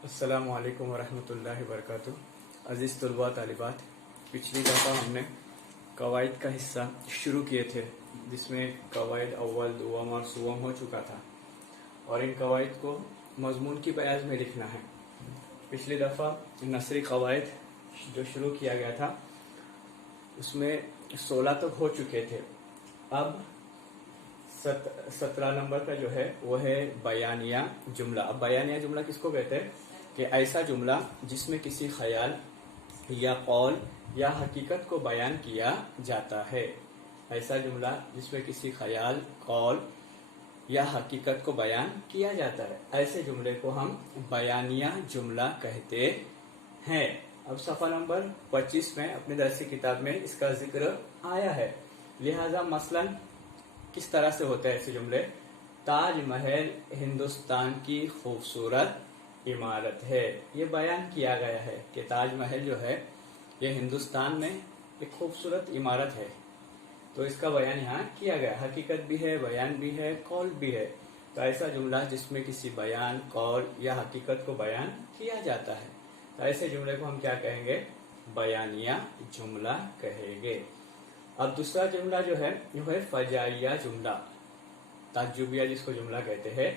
अस्सलामु अलैकुम वरहमतुल्लाहि वबरकातुह। अज़ीज़ तलबा तालिबात, पिछली दफ़ा हमने कवायद का हिस्सा शुरू किए थे जिसमें कवायद अव्वल दुवम और सुवम हो चुका था और इन कवायद को मजमून की बयाज में लिखना है। पिछली दफ़ा नसरी कवायद जो शुरू किया गया था उसमें 16 तक हो चुके थे। अब 17 नंबर का जो है वो है बयानिया जुमला। अब बयानिया जुमला किसको कहते हैं कि ऐसा जुमला जिसमें किसी ख्याल या कौल या हकीकत को बयान किया जाता है। ऐसा जुमला जिसमें किसी ख्याल, कौल या हकीकत को बयान किया जाता है, ऐसे जुमले को हम बयानिया जुमला कहते हैं। अब सफ़ा नंबर 25 में अपनी दरसी किताब में इसका जिक्र आया है। लिहाजा मसलन किस तरह से होते हैं ऐसे जुमले? ताज महल हिंदुस्तान की खूबसूरत इमारत है। ये बयान किया गया है कि ताज महल जो है ये हिंदुस्तान में एक खूबसूरत इमारत है, तो इसका बयान यहाँ किया गया। हकीकत भी है, बयान भी है, कौल भी है। तो ऐसा जुमला जिसमें किसी बयान, कौल या हकीकत को बयान किया जाता है, तो ऐसे जुमले को हम क्या कहेंगे? बयानिया जुमला कहेंगे। अब दूसरा जुमला जो है वो है फजाइया जुमला, ताज्जुबिया जिसको जुमला कहते हैं।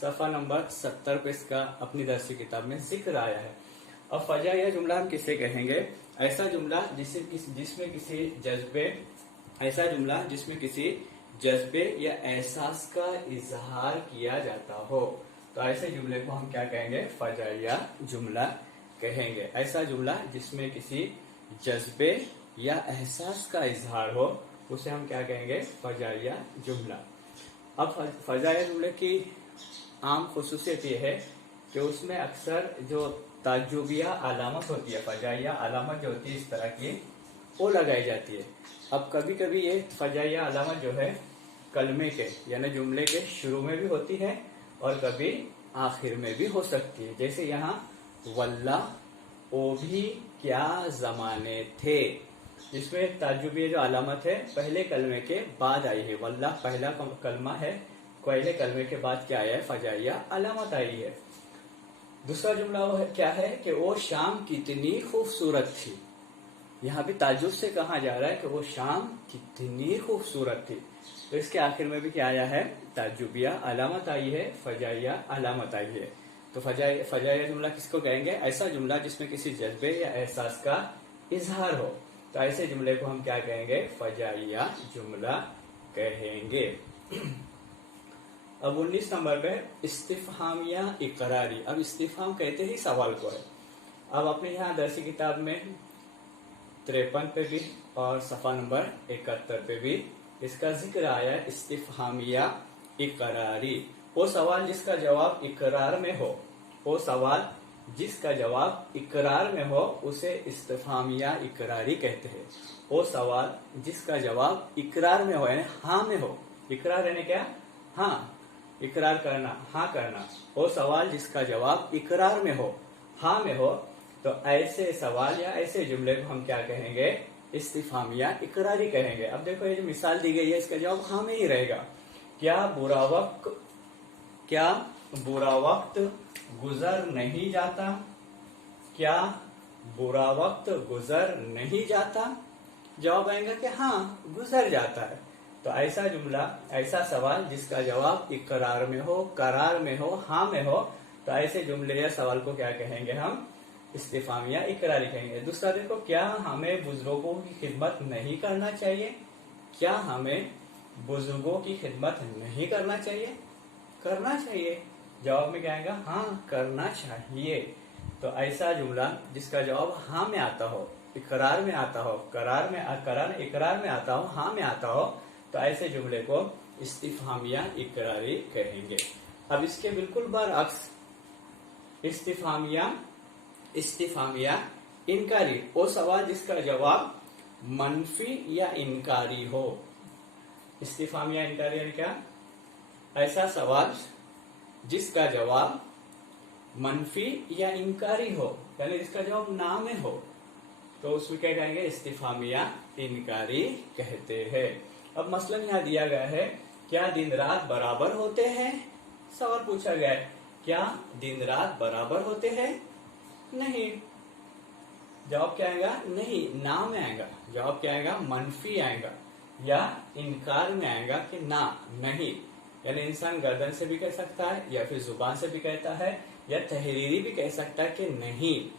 सफ़ा नंबर 70 पे इसका अपनी दरसी किताब में जिक्र आया है। अब फजाइया जुमला हम किसे कहेंगे? ऐसा जुमला जिसमें किसी जज्बे ऐसा जुमला जिसमें किसी जज्बे या एहसास का इजहार किया जाता हो, तो ऐसे जुमले को हम क्या कहेंगे? फजाइया जुमला कहेंगे। ऐसा जुमला जिसमें किसी जज्बे या एहसास का इजहार हो उसे हम क्या कहेंगे? फजाइया जुमला। अब फजाइया जुमले की आम खुसूसियत ये है कि उसमें अक्सर जो ताज्जुबिया अलामत होती है, फजाइया अलामत जो होती है इस तरह की, वो लगाई जाती है। अब कभी कभी ये फजाइया अलामत जो है कलमे के यानी जुमले के शुरू में भी होती है और कभी आखिर में भी हो सकती है। जैसे यहाँ वल्लाह ओ भी क्या जमाने थे, जिसमें ताज्जुबिया जो अलामत है पहले कलमे के बाद आई है। वल्लाह पहला कलमा है, पहले कलमे के बाद क्या आया है? फजाइया अलामत आई है। दूसरा जुमला वो है क्या है कि वो शाम कितनी खूबसूरत थी। यहाँ भी ताज्जुब से कहा जा रहा है कि वो शाम कितनी खूबसूरत थी, तो इसके आखिर में भी क्या आया है? ताज्जुबिया अलामत आई है, फजाइया अलामत आई है। तो फजाइया जुमला किसको कहेंगे? ऐसा जुमला जिसमें किसी जज्बे या एहसास का इजहार हो, तो ऐसे जुमले को हम क्या कहेंगे? फजाइया जुमला कहेंगे। अब 19 नंबर पे इस्तिफहामिया इकरारी। अब इस्तिफहाम कहते ही सवाल को है। अब अपने यहाँ दरसी किताब में 53 पे भी और सफ़ा नंबर 71 पे भी इसका जिक्र आया है। इस्तिफहामिया इकरारी, वो सवाल जिसका जवाब इकरार में हो, वो सवाल जिसका जवाब इकरार में हो उसे इस्तिफहामिया इकरारी कहते हैं। वो सवाल जिसका जवाब इकरार में हो यानी हाँ में हो। इकरार यानी क्या? हाँ, इकरार करना, हाँ करना। वो सवाल जिसका जवाब इकरार में हो, हाँ में हो, तो ऐसे सवाल या ऐसे जुमले को हम क्या कहेंगे? इस्तिफहामिया इकरारी कहेंगे। अब देखो ये जो मिसाल दी गई है इसका जवाब हाँ में ही रहेगा। क्या बुरा वक्त गुजर नहीं जाता? क्या बुरा वक्त गुजर नहीं जाता? जवाब आएगा कि हाँ, गुजर जाता है। तो ऐसा जुमला, ऐसा सवाल जिसका जवाब इकरार में हो, करार में हो, हाँ में हो, तो ऐसे जुमले या सवाल को क्या कहेंगे? हम इस्तिफहामिया इकरारी कहेंगे। दूसरा देखो, क्या हमें बुजुर्गों की खिदमत नहीं करना चाहिए? क्या हमें बुजुर्गों की खिदमत नहीं करना चाहिए? करना चाहिए। जवाब में क्या आएगा? हाँ, करना चाहिए। तो ऐसा जुमला जिसका जवाब हाँ में आता हो, इकरार में आता हो, इकरार में आता हो, हाँ में आता हो, तो ऐसे जुमले को इस्तिफहामिया इकरारी कहेंगे। अब इसके बिल्कुल बरअक्स इस्तिफहामिया इनकारी, वो सवाल जिसका जवाब मनफी या इनकारी हो। इस्तिफहामिया इनकारी यानी क्या? ऐसा सवाल जिसका जवाब मनफी या इनकारी हो यानी जिसका जवाब ना में हो, तो उसमें क्या कहेंगे? इस्तिफहामिया इनकारी कहते हैं। अब मसलन यहाँ दिया गया है, क्या दिन रात बराबर होते हैं? सवाल पूछा गया है, क्या दिन रात बराबर होते हैं? नहीं। जवाब क्या आएगा? नहीं, ना में आएगा। जवाब क्या आएगा? मनफी आएगा, या इनकार में आएगा कि ना, नहीं। यानी इंसान गर्दन से भी कह सकता है, या फिर जुबान से भी कहता है, या तहरीरी भी कह सकता है कि नहीं।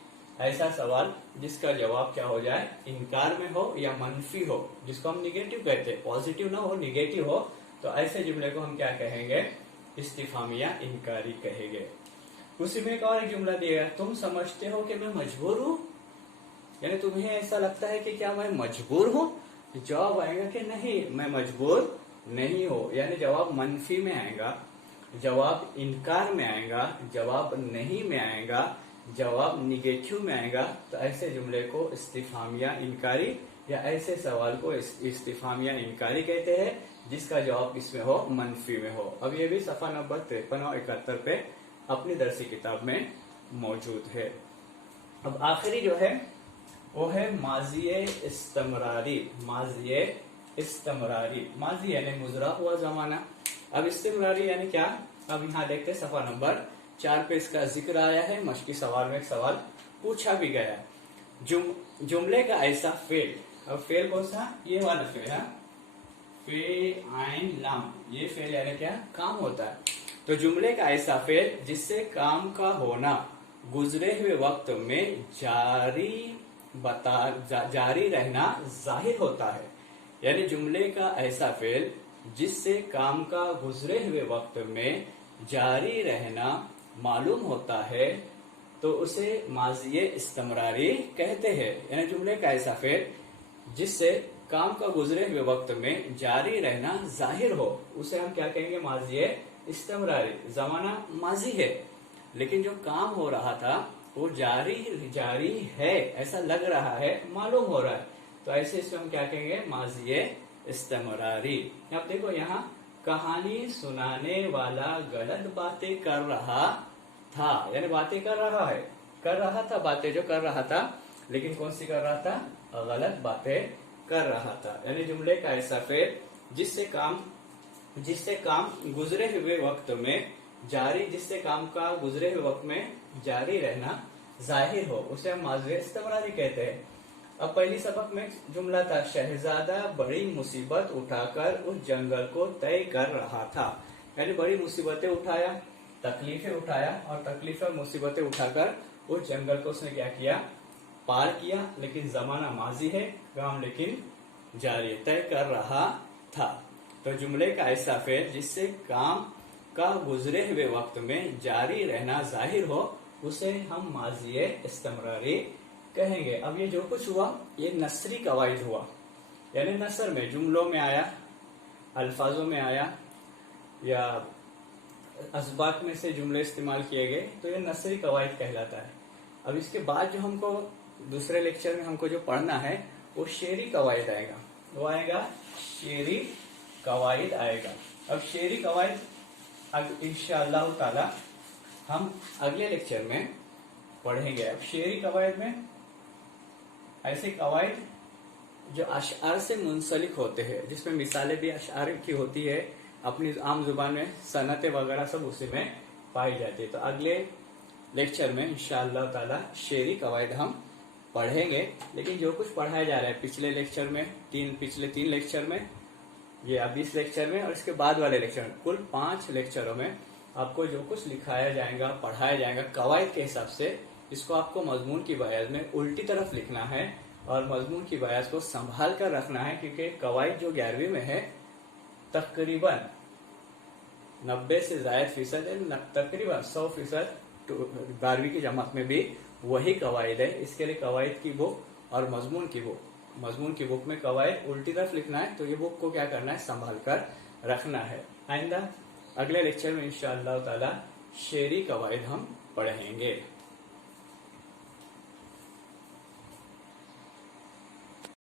ऐसा सवाल जिसका जवाब क्या हो जाए? इनकार में हो या मनफी हो, जिसको हम निगेटिव कहते हैं, पॉजिटिव ना हो, निगेटिव हो, तो ऐसे जुमले को हम क्या कहेंगे? इस्तिफामिया इनकारी कहेंगे। उसी में एक और एक जुमला दिया, तुम समझते हो कि मैं मजबूर हूँ, यानी तुम्हें ऐसा लगता है कि क्या मैं मजबूर हूँ? जवाब आएगा कि नहीं, मैं मजबूर नहीं हूँ। यानी जवाब मनफी में आएगा, जवाब इनकार में आएगा, जवाब नहीं में आएगा, जवाब निगेटिव में आएगा। तो ऐसे जुमले को इस्तिफामिया इनकारी, या ऐसे सवाल को इस्तिफामिया इनकारी कहते हैं, जिसका जवाब इसमें हो, मनफी में हो। अब ये भी सफा नंबर 53 और 71 पे अपनी दरसी किताब में मौजूद है। अब आखिरी जो है वो है माजिए इस्तमरारी। माजिए इस्तमरारी, माजी यानी गुजरा हुआ जमाना। अब इस्तमरारी यानी क्या? अब यहाँ देखते हैं सफा नंबर 4 पे इसका जिक्र आया है। मशकी सवाल में एक सवाल पूछा भी गया, जुमले का ऐसा फेल। अब फेल कौन सा? ये वाला फेल है, फे आइन लाम, ये फेल यानी क्या? काम होता है। तो जुमले का ऐसा फेल जिससे काम का होना गुजरे हुए वक्त में जारी रहना जाहिर होता है। यानी जुमले का ऐसा फेल जिससे काम का गुजरे हुए वक्त में जारी रहना मालूम होता है, तो उसे माजिए इस्तमरारी कहते हैं। यानी जुमले का ऐसा फेल जिससे काम का गुजरे हुए वक्त में जारी रहना जाहिर हो, उसे हम क्या कहेंगे? माजिए इस्तमरारी। जमाना माजी है, लेकिन जो काम हो रहा था वो जारी है, ऐसा लग रहा है, मालूम हो रहा है, तो ऐसे इसमें हम क्या कहेंगे? माजिए इस्तमरारी। अब देखो यहाँ, कहानी सुनाने वाला गलत बातें कर रहा था, यानी बातें कर रहा था, बातें जो कर रहा था, लेकिन कौन सी कर रहा था? गलत बातें कर रहा था। यानी जुमले का ऐसा फेल जिससे काम गुजरे हुए वक्त में जिससे काम का गुजरे हुए वक्त में जारी रहना जाहिर हो, उसे हम माजिए इस्तमरारी कहते हैं। अब पहली सबक में जुमला था, शहजादा बड़ी मुसीबत उठाकर उस जंगल को तय कर रहा था। यानी बड़ी मुसीबतें उठाया, तकलीफें उठाया, और तकलीफें और मुसीबतें उठाकर उस जंगल को उसने क्या किया? पार किया। लेकिन जमाना माजी है, काम लेकिन जारी, तय कर रहा था। तो जुमले का ऐसा फेल जिससे काम का गुजरे हुए वक्त में जारी रहना जाहिर हो, उसे हम माजिए इस्तमरारी कहेंगे। अब ये जो कुछ हुआ ये नसरी कवायद हुआ, यानी नसर में जुमलों में आया, अल्फाजों में आया, या असबात में से जुमले इस्तेमाल किए गए, तो ये नसरी कवायद कहलाता है। अब इसके बाद जो हमको दूसरे लेक्चर में हमको जो पढ़ना है वो शेरी कवायद आएगा, वो आएगा शेरी कवायद आएगा। अब शेरी कवायद इंशाअल्लाह ताला हम अगले लेक्चर में पढ़ेंगे। अब शेरी कवायद में ऐसे कवायद जो अशआर से मुंसलिक होते हैं, जिसमें मिसालें भी अशआर की होती है, अपनी आम जुबान में सनतें वगैरह सब उसी में पाई जाती है। तो अगले लेक्चर में इंशाअल्लाह ताला शेरी कवायद हम पढ़ेंगे। लेकिन जो कुछ पढ़ाया जा रहा है पिछले लेक्चर में, पिछले 3 लेक्चर में, ये अब इस लेक्चर में और इसके बाद वाले लेक्चर में, कुल 5 लेक्चरों में आपको जो कुछ लिखाया जाएगा, पढ़ाया जाएगा कवायद के हिसाब से, इसको आपको मजमून की बयाज में उल्टी तरफ लिखना है और मजमून की बयाज को संभाल कर रखना है, क्योंकि कवायद जो 11वीं में है तकरीबन 90 से जायद फीसद है, तकरीबन 100% 12वीं की जमात में भी वही कवायद है। इसके लिए कवायद की बुक और मजमून की बुक में कवायद उल्टी तरफ लिखना है, तो ये बुक को क्या करना है? संभाल कर रखना है। आइंदा अगले लेक्चर में इंशाअल्लाह ताला शेरी कवायद हम पढ़ेंगे।